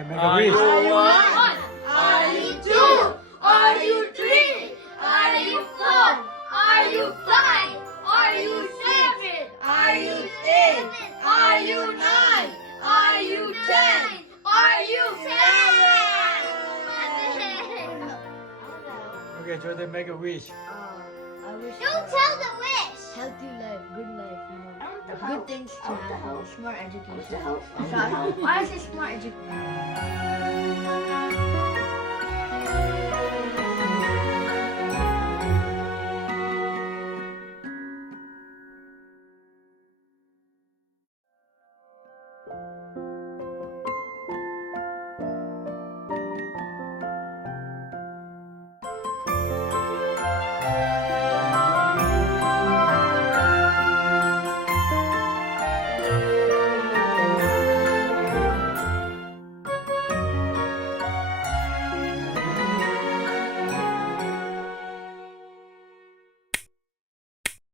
Okay, make a Are you wish. one? Are you two? Are you three? Are you four? Are you five? Are you seven? Are you eight? Are you nine? Are you 10? Are you 11? Okay, Jordan, make a wish. I wish Don't tell the wish. healthy life, good life, you know. I want the Good house. things I to want the happen. house. Smart I want the education. house. I want the Sorry. house. Why is it smart education?